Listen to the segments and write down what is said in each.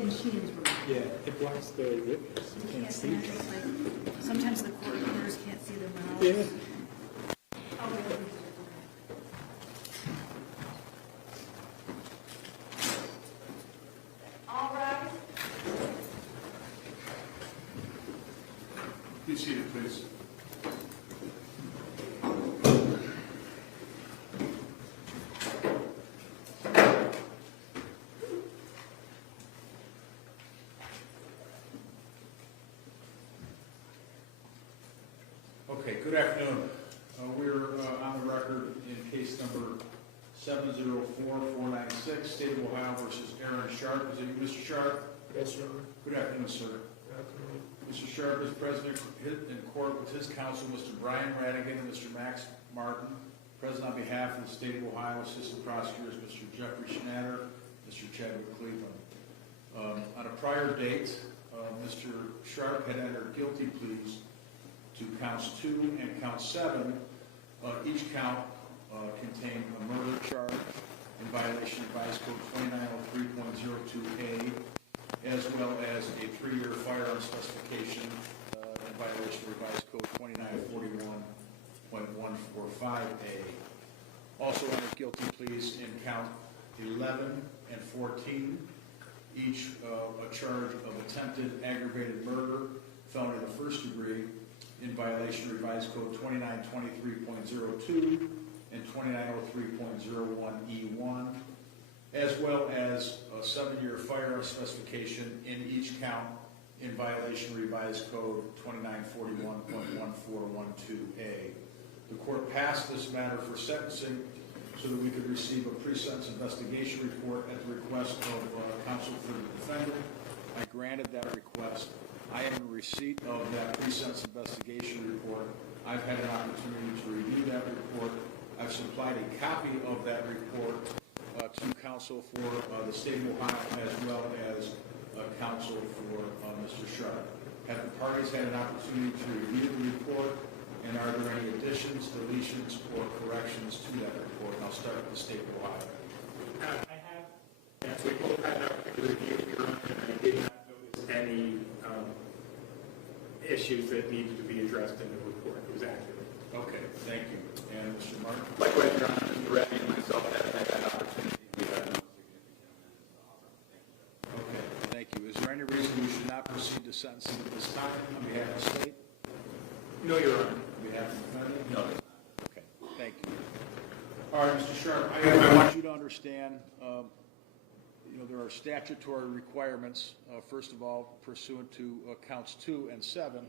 in Sheen's room. Yeah, it blocks the witness. You You can't can't see. stand it. It's like, sometimes the court reporters can't see their mouths. Yeah. All right. Be seated, please. Okay, good afternoon. We're on the record in case number 704496, State of Ohio versus Aaron Sharp. Is it you, Mr. Sharp? Yes, Your Honor. Good afternoon, sir. Good afternoon. Mr. Sharp is present in court with his counsel, Mr. Brian Radigan and Mr. Max Martin. Present on behalf of the State of Ohio Assistant Prosecutors, Mr. Jeffrey Schnatter, Mr. Chadwick Cleveland. On a prior date, Mr. Sharp had entered guilty pleas to counts 2 and count 7. Each count contained a murder charge in violation of Revised Code 2903.02a, as well as a 3-year firearm specification in violation of Revised Code 2941.145a. Also entered guilty pleas in count 11 and 14, each a charge of attempted aggravated murder, felony of the first degree, in violation of Revised Code 2923.02 and 2903.01E1, as well as a 7-year firearm specification in each count in violation of Revised Code 2941.1412A. The court passed this matter for sentencing so that we could receive a pre-sentence investigation report at the request of counsel for the defendant. I granted that request. I am in receipt of that pre-sentence investigation report. I've had an opportunity to review that report. I've supplied a copy of that report to counsel for the State of Ohio as well as counsel for Mr. Sharp. Have the parties had an opportunity to review the report, and are there any additions, deletions, or corrections to that report? And I'll start with the State of Ohio. I have. Yes, we both had an opportunity to review it, Your Honor, and I did not notice any issues that needed to be addressed in the report. It was accurate. Okay, thank you. And Mr. Martin? Likewise, Your Honor, Mr. Reddy and myself have had that opportunity. We have no significant amendments to offer. Thank you, Judge. Okay, thank you. Is there any reason we should not proceed to sentencing at this time on behalf of the state? No, Your Honor. On behalf of the defendant? No. Okay, thank you. All right, Mr. Sharp, I want you to understand, there are statutory requirements. First of all, pursuant to counts 2 and 7,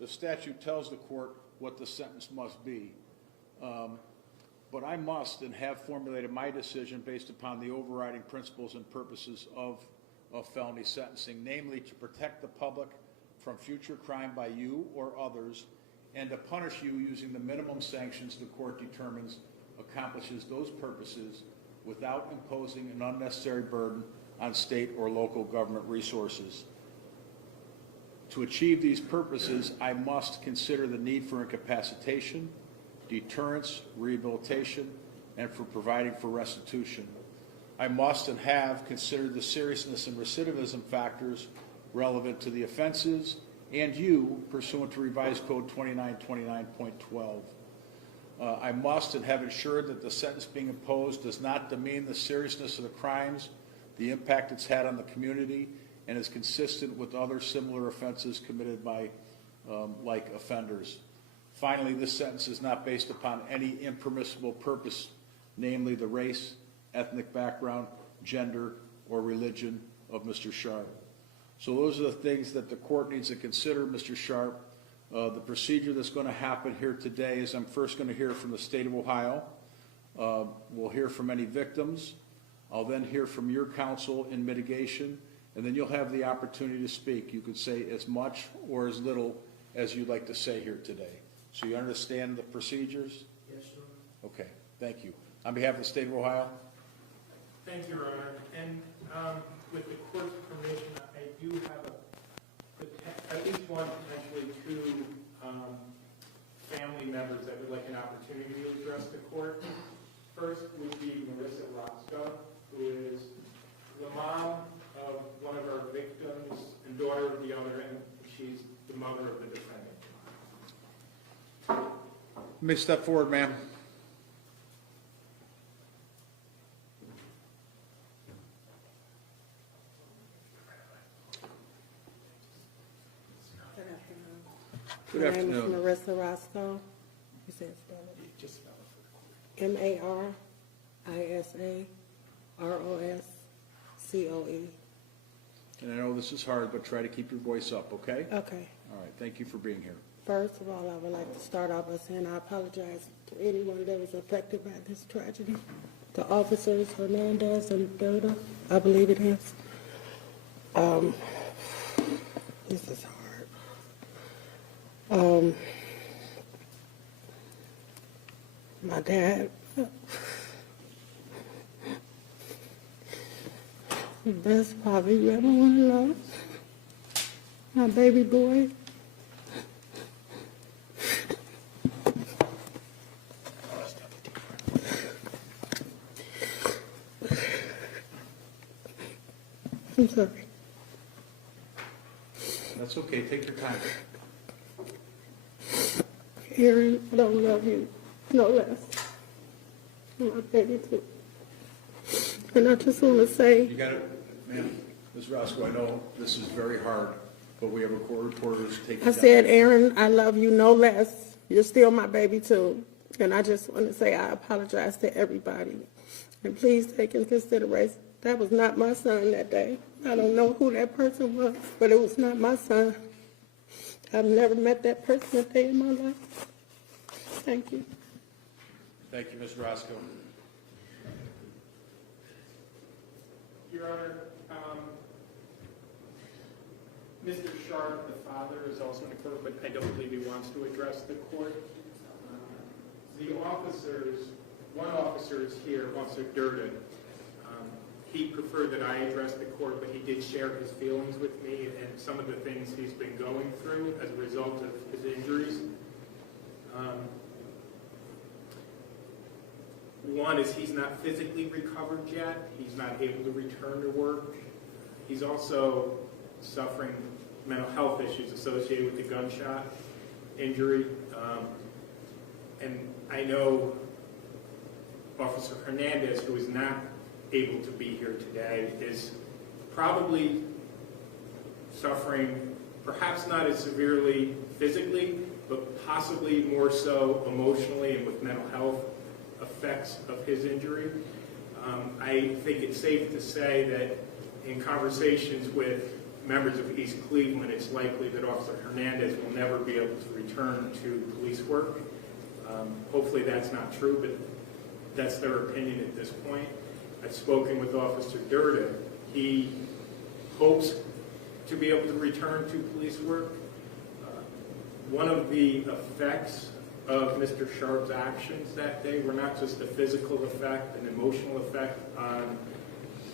the statute tells the court what the sentence must be. But I must and have formulated my decision based upon the overriding principles and purposes of felony sentencing, namely to protect the public from future crime by you or others, and to punish you using the minimum sanctions the court determines accomplishes those purposes without imposing an unnecessary burden on state or local government resources. To achieve these purposes, I must consider the need for incapacitation, deterrence, rehabilitation, and for providing for restitution. I must and have considered the seriousness and recidivism factors relevant to the offenses and you pursuant to Revised Code 2929.12. I must and have ensured that the sentence being imposed does not demean the seriousness of the crimes, the impact it's had on the community, and is consistent with other similar offenses committed by like offenders. Finally, this sentence is not based upon any impermissible purpose, namely the race, ethnic background, gender, or religion of Mr. Sharp. So those are the things that the court needs to consider, Mr. Sharp. The procedure that's going to happen here today is I'm first going to hear from the State of Ohio. We'll hear from any victims. I'll then hear from your counsel in mitigation, and then you'll have the opportunity to speak. You could say as much or as little as you'd like to say here today. So you understand the procedures? Yes, Your Honor. Okay, thank you. On behalf of the State of Ohio? Thank you, Your Honor. And with the court's permission, I do have at least one, potentially two family members that would like an opportunity to address the court. First would be Marissa Rosco, who is the mom of one of our mother of the defendant. You may step forward, ma'am. Good My name is afternoon. Marissa Rosco. You said spell it. Just spell it MARISSROSCOE. And I know this is hard, but try to keep your voice up, okay? Okay. All right, thank you for being here. First of all, I would like to start off by saying I apologize to anyone that was affected by this tragedy. The officers, Hernandez and Duran, I believe it is. This is hard. My dad, the best father you ever want to love. My baby boy. I'm sorry. That's okay, take your time. Aaron, I don't love you no less. My baby too. And I just want to say, You got it, ma'am? Ms. Roscoe, I know this is very hard, but we have a court reporter taking I said, Aaron, I love you no less. You're still my baby too. And I just want to say I apologize to everybody. And please take in consideration, that was not my son that day. I don't know who that person was, but it was not my son. I've never met that person a day in my life. Thank you. Thank you, Ms. Roscoe. Your Honor, Mr. Sharp, the father, is also in the court, but I don't believe he wants to address the court. The officers, one officer is here, Officer Duran. He preferred that I address the court, but he did share his feelings with me and some of the things he's been going through as a result of his injuries. One is he's not physically recovered yet. He's not able to return to work. He's also suffering mental health issues associated with the gunshot injury. And I know Officer Hernandez, who is not able to be here today, is probably suffering, perhaps not as severely physically, but possibly more so emotionally and with mental health effects of his injury. I think it's safe to say that in conversations with members of East Cleveland, it's likely that Officer Hernandez will never be able to return to police work. Hopefully that's not true, but that's their opinion at this point. I've spoken with Officer Duran. He hopes to be able to return to police work. One of the effects of Mr. Sharp's actions that day were not just a physical effect, an emotional effect on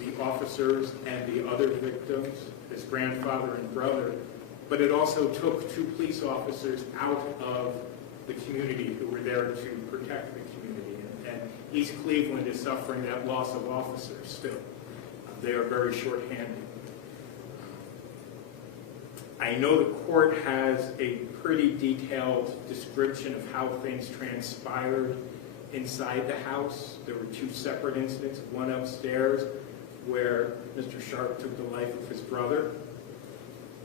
the officers and the other victims, his grandfather and brother, but it also took 2 police officers out of the community who were there to protect the community. And East Cleveland is suffering that loss of officers still. They are very short-handed. I know the court has a pretty detailed description of how things transpired inside the house. There were 2 separate incidents, one upstairs where Mr. Sharp took the life of his brother,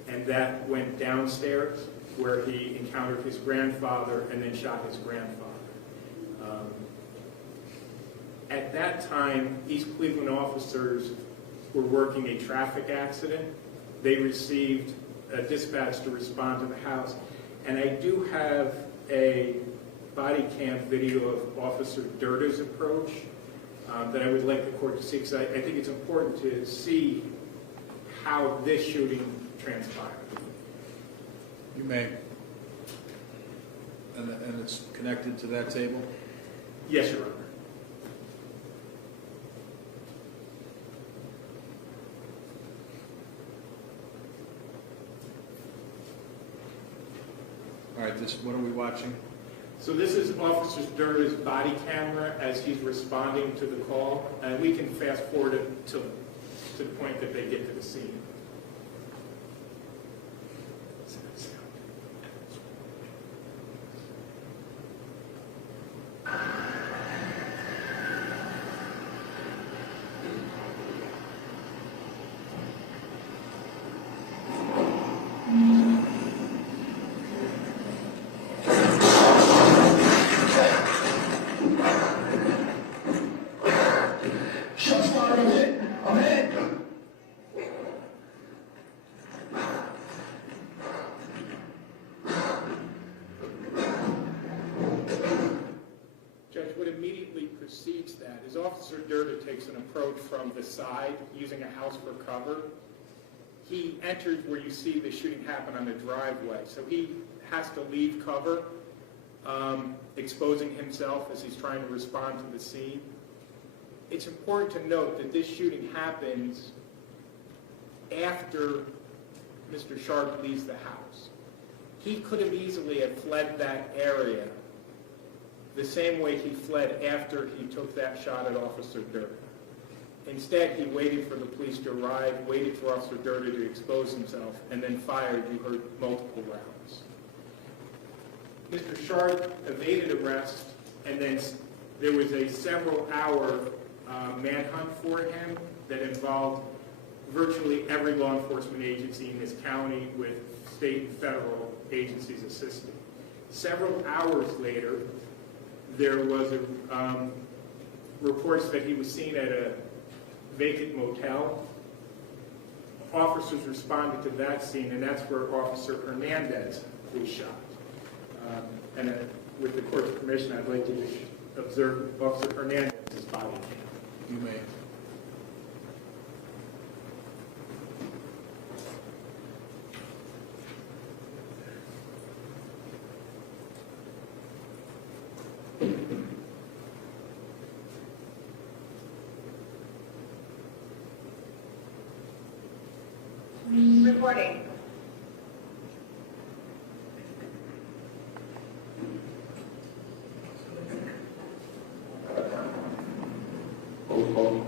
and that went downstairs where he encountered his grandfather and then shot his grandfather. At that time, East Cleveland officers were working a traffic accident. They received a dispatch to respond to the house. And I do have a body cam video of Officer Duran's approach that I would like the court to see, because I think it's important to see how this shooting transpired. You may. And it's connected to that table? Yes, Your Honor. All right, what are we watching? So this is Officer Duran's body camera as he's responding to the call, and we can fast forward it to the point that they get to the scene. precedes that is Officer Duran takes an approach from the side using a house for cover. He enters where you see the shooting happen on the driveway, so he has to leave cover, exposing himself as he's trying to respond to the scene. It's important to note that this shooting happens after Mr. Sharp leaves the house. He could have easily have fled that area the same way he fled after he took that shot at Officer Duran. Instead, he waited for the police to arrive, waited for Officer Duran to expose himself, and then fired. You heard multiple rounds. Mr. Sharp evaded arrest, and then there was a several-hour manhunt for him that involved virtually every law enforcement agency in this county with state and federal agencies assisting. Several hours later, there was reports that he was seen at a vacant motel. Officers responded to that scene, and that's where Officer Hernandez was shot. With the court's permission, I'd like to observe Officer Hernandez's body cam. You may. Recording. Roll call.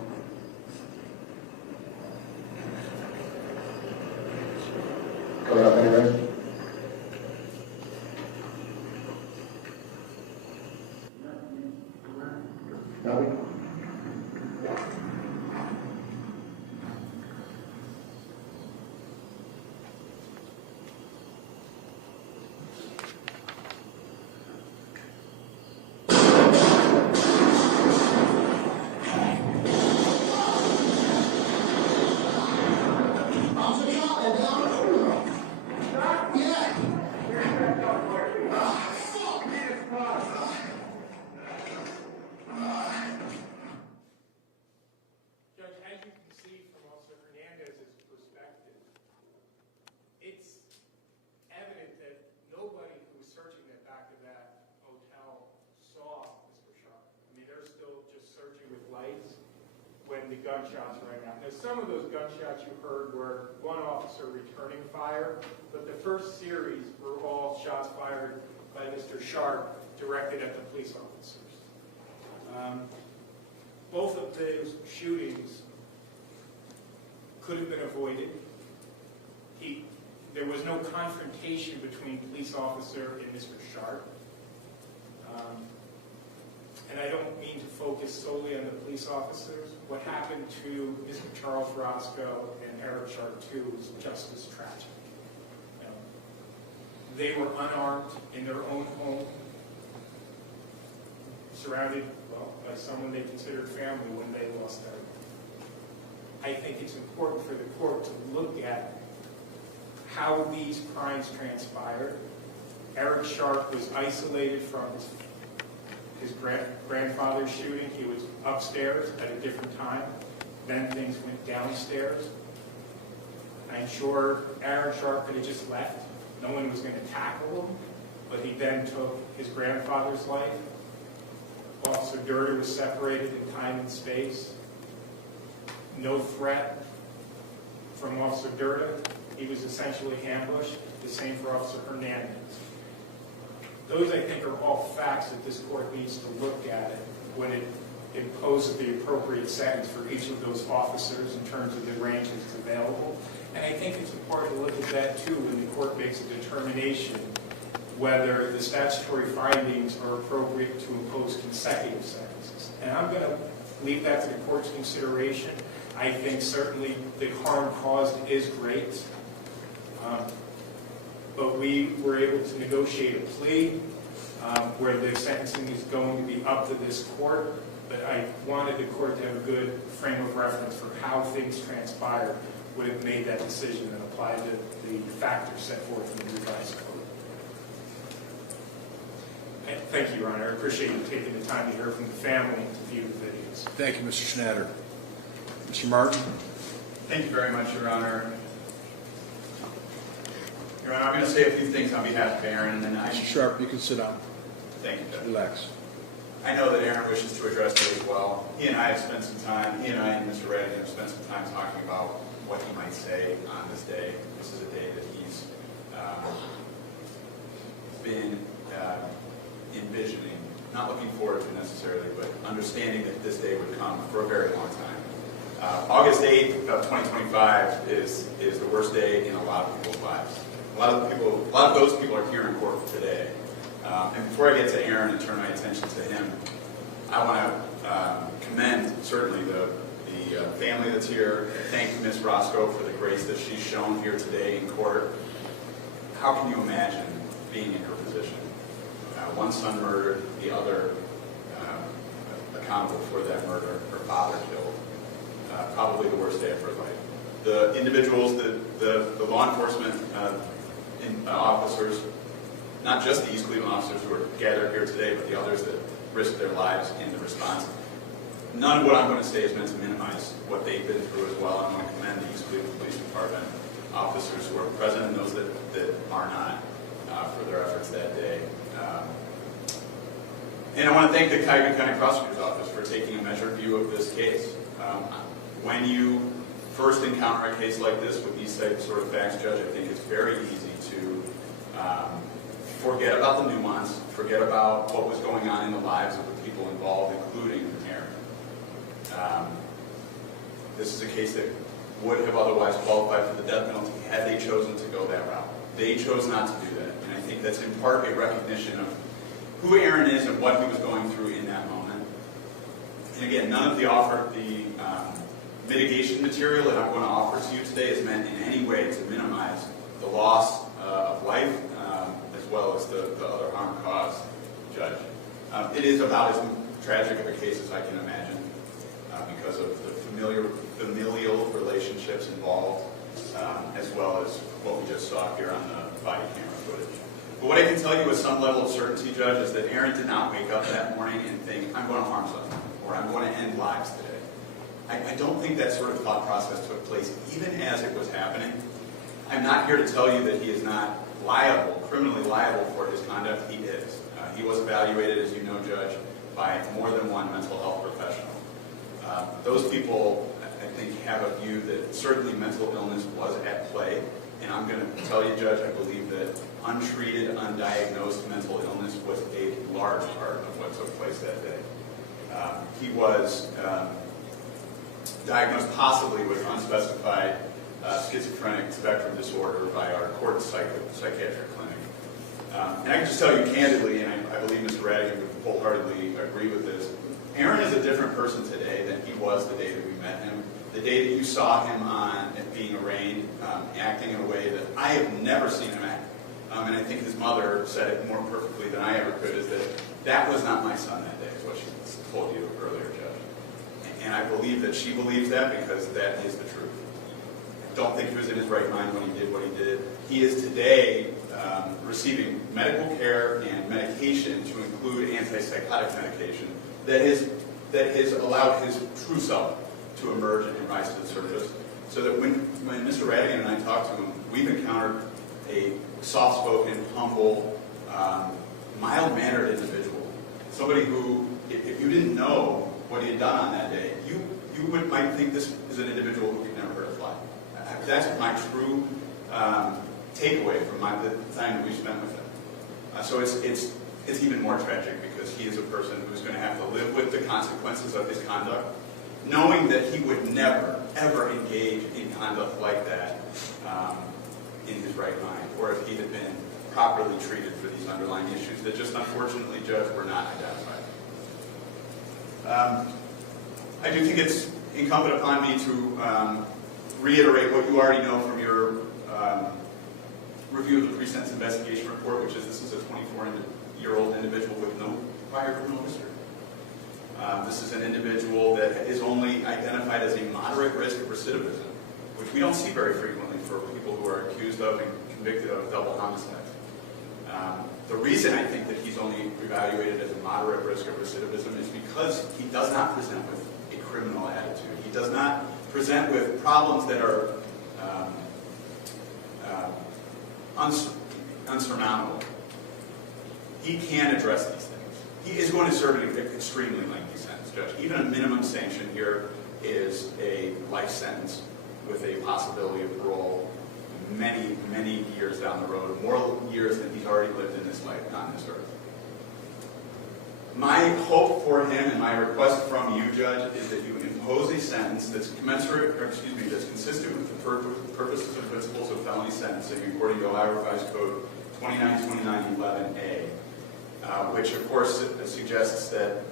Cover up, anybody? Nothing? Judge, as you can see from Officer Hernandez's perspective, it's evident that nobody who was searching the back of that hotel saw Mr. Sharp. I mean, they're still just searching with lights when the gunshots rang out. Now, some of those gunshots you heard were one officer returning fire, but the first series were all shots fired by Mr. Sharp directed at the police officers. Both of those shootings could have been avoided. There was no confrontation between police officer and Mr. Sharp. And I don't mean to focus solely on the police officers. What happened to Mr. Charles Rosco and Eric Sharp, too, was just as tragic. They were unarmed in their own home, surrounded, well, by someone they considered family when they lost their life. I think it's important for the court to look at how these crimes transpired. Eric Sharp was isolated from his grandfather's shooting. He was upstairs at a different time. Then things went downstairs. I'm sure Eric Sharp could have just left. No one was going to tackle him, but he then took his grandfather's life. Officer Duran was separated in time and space. No threat from Officer Duran. He was essentially ambushed. The same for Officer Hernandez. Those, I think, are all facts that this court needs to look at when it imposes the appropriate sentence for each of those officers in terms of the range that's available. And I think it's important to look at that, too, when the court makes a determination whether the statutory findings are appropriate to impose consecutive sentences. And I'm going to leave that to the court's consideration. I think certainly the harm caused is great. But we were able to negotiate a plea where the sentencing is going to be up to this court. But I wanted the court to have a good frame of reference for how things transpired would have made that decision and applied to the factors set forth in the revised code. Thank you, Your Honor. I appreciate you taking the time to hear from the family and to view the videos. Thank you, Mr. Schnatter. Mr. Martin? Thank you very much, Your Honor. Your Honor, I'm going to say a few things on behalf of Aaron, and then Mr. Sharp, you can sit down. Thank you, Judge. Relax. I know that Aaron wishes to address it as well. He and I have spent some time, he and I and Mr. Reagan have spent some time talking about what he might say on this day. This is a day that he's been envisioning, not looking forward to necessarily, but understanding that this day would come for a very long time. August 8th of 2025 is the worst day in a lot of people's lives. A lot of those people are here in court today. And before I get to Aaron and turn my attention to him, I want to commend certainly the family that's here. Thank Ms. Rosco for the grace that she's shown here today in court. How can you imagine being in her position? One son murdered, the other accountable for that murder, her father killed. Probably the worst day of her life. The individuals, the law enforcement officers, not just the East Cleveland officers who are gathered here today, but the others that risked their lives in the response. None of what I'm going to say is meant to minimize what they've been through as well. I'm going to commend the East Cleveland Police Department officers who are present and those that are not for their efforts that day. And I want to thank the Cuyahoga County Prosecutor's Office for taking a measured view of this case. When you first encounter a case like this with these sort of facts, Judge, I think it's very easy to forget about the nuance, forget about what was going on in the lives of the people involved, including Aaron. This is a case that would have otherwise qualified for the death penalty had they chosen to go that route. They chose not to do that, and I think that's in part a recognition of who Aaron is and what he was going through in that moment. And again, none of the mitigation material that I'm going to offer to you today is meant in any way to minimize the loss of life as well as the other harm caused, Judge. It is about as tragic of a case as I can imagine because of the familial relationships involved as well as what we just saw here on the body camera footage. But what I can tell you with some level of certainty, Judge, is that Aaron did not wake up that morning and think, I'm going to harm someone, or I'm going to end lives today. I don't think that sort of thought process took place even as it was happening. I'm not here to tell you that he is not liable, criminally liable for his conduct. He is. He was evaluated, as you know, Judge, by more than one mental health professional. Those people, I think, have a view that certainly mental illness was at play. And I'm going to tell you, Judge, I believe that untreated, undiagnosed mental illness was a large part of what took place that day. He was diagnosed possibly with unspecified schizophrenic spectrum disorder by our court psychiatric clinic. And I can just tell you candidly, and I believe Mr. Reagan would wholeheartedly agree with this, Aaron is a different person today than he was the day that we met him. The day that you saw him on being arraigned, acting in a way that I have never seen him act. And I think his mother said it more perfectly than I ever could, is that was not my son that day, is what she told you earlier, Judge. And I believe that she believes that because that is the truth. I don't think he was in his right mind when he did what he did. He is today receiving medical care and medication to include antipsychotic medication that has allowed his true self to emerge and rise to the surface. So that when Mr. Reagan and I talked to him, we've encountered a soft-spoken, humble, mild-mannered individual. Somebody who, if you didn't know what he had done on that day, you might think this is an individual who could never hurt a fly. That's my true takeaway from the time that we spent with him. So it's even more tragic because he is a person who's going to have to live with the consequences of his conduct, knowing that he would never, ever engage in conduct like that in his right mind, or if he had been properly treated for these underlying issues that just unfortunately, Judge, were not identified. I do think it's incumbent upon me to reiterate what you already know from your review of the pre-sentence investigation report, which is this is a 24-year-old individual with no prior criminal history. This is an individual that is only identified as a moderate risk of recidivism, which we don't see very frequently for people who are accused of and convicted of double homicide. The reason I think that he's only evaluated as a moderate risk of recidivism is because he does not present with a criminal attitude. He does not present with problems that are unsurmountable. He can address these things. He is going to serve an extremely lengthy sentence, Judge. Even a minimum sanction here is a life sentence with a possibility of parole many, many years down the road, more years than he's already lived in this life on this earth. My hope for him and my request from you, Judge, is that you impose a sentence that's that's consistent with the purposes and principles of felony sentencing according to Ohio Revised Code 292911A, which of course suggests that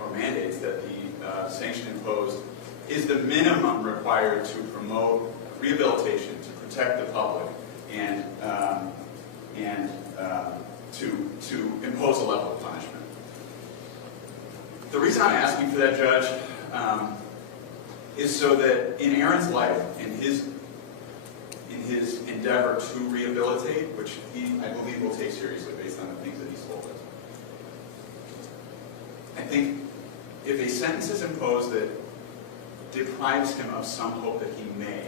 or mandates that the sanction imposed is the minimum required to promote rehabilitation, to protect the public, and to impose a level of punishment. The reason I'm asking for that, Judge, is so that in Aaron's life, in his endeavor to rehabilitate, which I believe will take seriously based on the things that he's told us, I think if a sentence is imposed that deprives him of some hope that he may,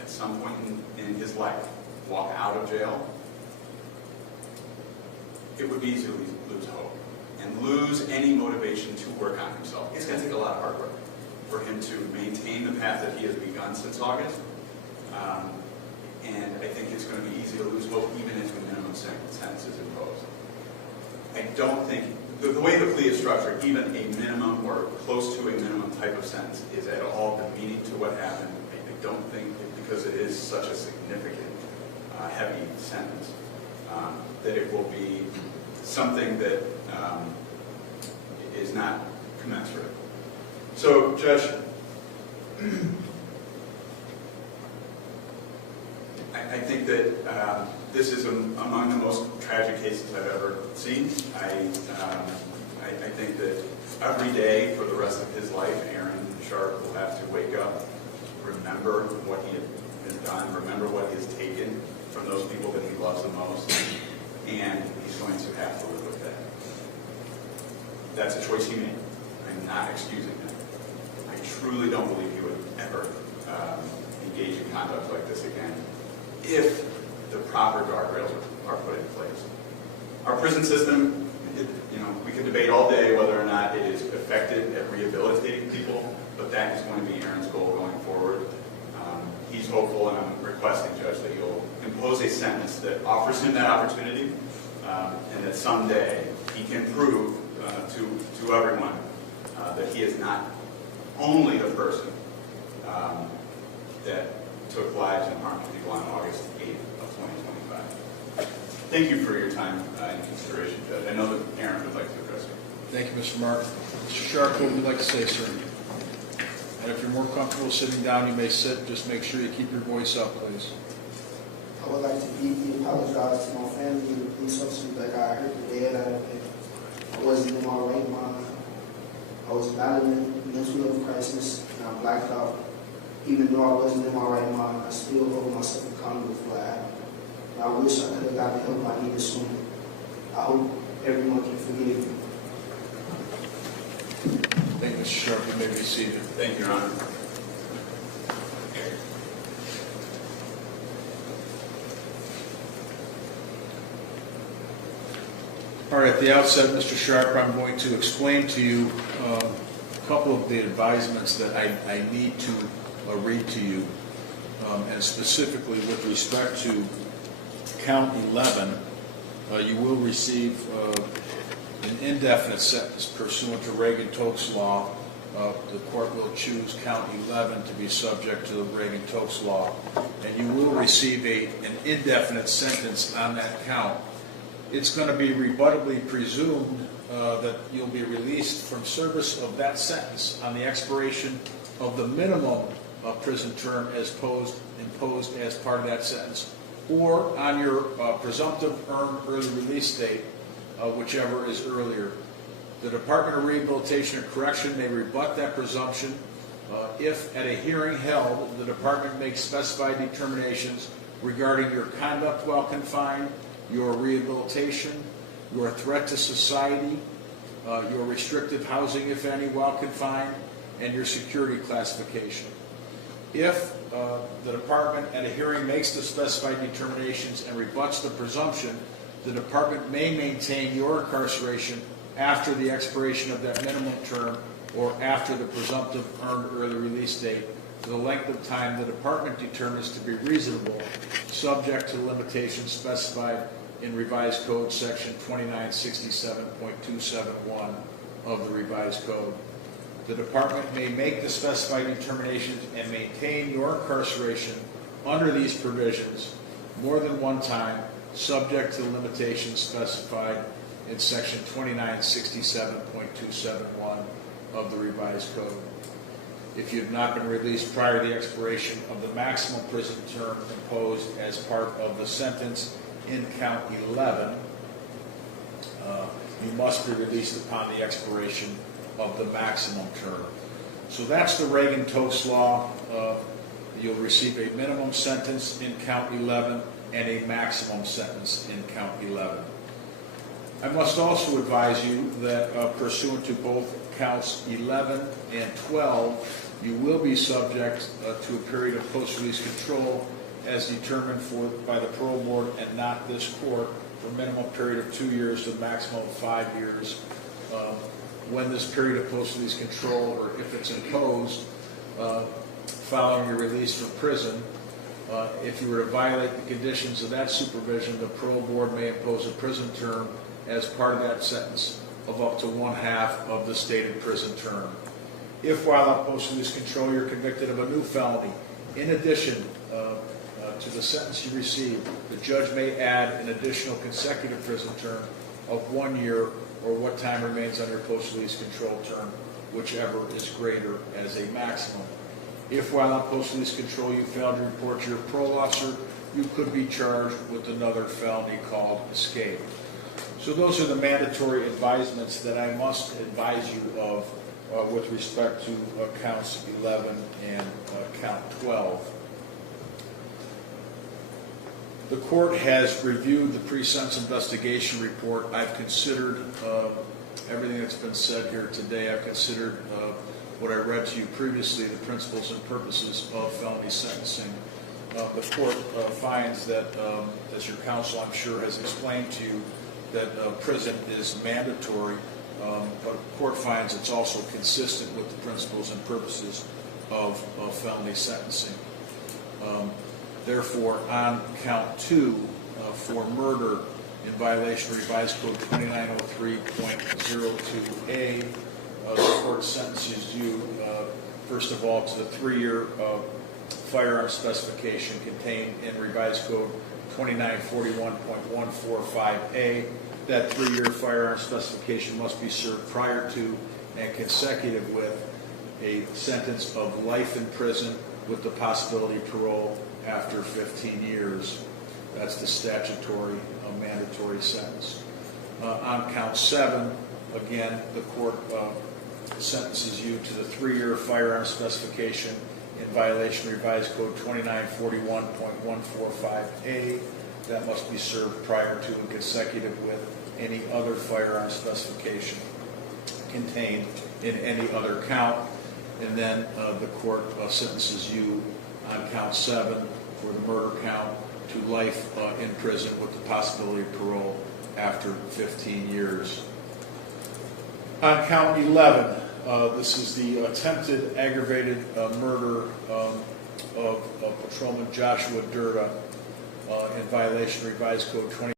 at some point in his life, walk out of jail, it would be easy to lose hope and lose any motivation to work on himself. It's going to take a lot of hard work for him to maintain the path that he has begun since August. And I think it's going to be easy to lose hope even if the minimum sentence is imposed. I don't think, the way the plea is structured, even a minimum or close to a minimum type of sentence is at all demeaning to what happened. I don't think, because it is such a significant, heavy sentence, that it will be something that is not commensurate. So, Judge, I think that this is among the most tragic cases I've ever seen. I think that every day for the rest of his life, Aaron Sharp will have to wake up, remember what he has done, remember what he has taken from those people that he loves the most, and he's going to have to live with that. That's a choice he made. I'm not excusing him. I truly don't believe he would ever engage in conduct like this again if the proper guardrails are put in place. Our prison system, we can debate all day whether or not it is effective at rehabilitating people, but that is going to be Aaron's goal going forward. He's hopeful, and I'm requesting, Judge, that you'll impose a sentence that offers him that opportunity, and that someday he can prove to everyone that he is not only the person that took lives and harmed people on August 8th of 2025. Thank you for your time and consideration, Judge. I know that Aaron would like to address you. Thank you, Mr. Martin. Mr. Sharp, what would you like to say, sir? And if you're more comfortable sitting down, you may sit. Just make sure you keep your voice up, please. I would like to deeply apologize to my family and the police officers that got hurt today. I wasn't in my right mind. I was battling mental health crisis, and I blacked out. Even though I wasn't in my right mind, I still hold myself accountable for what happened. And I wish I could have got the help I needed sooner. I hope everyone can forgive me. Thank you, Mr. Sharp. You may be seated. Thank you, Your Honor. All right, at the outset, Mr. Sharp, I'm going to explain to you a couple of the advisements that I need to read to you, and specifically with respect to count 11, you will receive an indefinite sentence pursuant to Reagan Tokes Law. The court will choose count 11 to be subject to the Reagan Tokes Law, and you will receive an indefinite sentence on that count. It's going to be rebuttably presumed that you'll be released from service of that sentence on the expiration of the minimum prison term as imposed as part of that sentence, or on your presumptive earned early release date, whichever is earlier. The Department of Rehabilitation and Correction may rebut that presumption if, at a hearing held, the department makes specified determinations regarding your conduct while confined your rehabilitation, your threat to society, your restrictive housing, if any, while confined, and your security classification. If the department at a hearing makes the specified determinations and rebuts the presumption, the department may maintain your incarceration after the expiration of that minimum term or after the presumptive earned early release date for the length of time the department determines to be reasonable, subject to limitations specified in Revised Code Section 2967.271 of the Revised Code. The department may make the specified determinations and maintain your incarceration under these provisions more than one time, subject to the limitations specified in Section 2967.271 of the Revised Code. If you have not been released prior to the expiration of the maximum prison term imposed as part of the sentence in count 11, you must be released upon the expiration of the maximum term. So that's the Reagan Tokes Law. You'll receive a minimum sentence in count 11 and a maximum sentence in count 11. I must also advise you that pursuant to both counts 11 and 12, you will be subject to a period of post-release control as determined by the parole board and not this court for a minimum period of 2 years to a maximum of 5 years. When this period of post-release control, or if it's imposed following your release from prison, if you were to violate the conditions of that supervision, the parole board may impose a prison term as part of that sentence of up to 1/2 of the stated prison term. If while on post-release control you're convicted of a new felony, in addition to the sentence you received, the judge may add an additional consecutive prison term of 1 year or what time remains under post-release control term, whichever is greater as a maximum. If while on post-release control you failed to report to your parole officer, you could be charged with another felony called escape. So those are the mandatory advisements that I must advise you of with respect to counts 11 and count 12. The court has reviewed the pre-sentence investigation report. I've considered everything that's been said here today. I've considered what I read to you previously, the principles and purposes of felony sentencing. The court finds that, as your counsel I'm sure has explained to you, that prison is mandatory, but the court finds it's also consistent with the principles and purposes of felony sentencing. Therefore, on count 2 for murder in violation of Revised Code 2903.02a, the court sentences you, first of all, to the 3-year firearm specification contained in Revised Code 2941.145a. That 3-year firearm specification must be served prior to and consecutive with a sentence of life in prison with the possibility of parole after 15 years. That's the statutory mandatory sentence. On count 7, again, the court sentences you to the 3-year firearm specification in violation of Revised Code 2941.145a. That must be served prior to and consecutive with any other firearm specification contained in any other count. And then the court sentences you on count 7 for the murder count to life in prison with the possibility of parole after 15 years. On count 11, this is the attempted aggravated murder of Patrolman Joshua Duran in violation of Revised Code 20.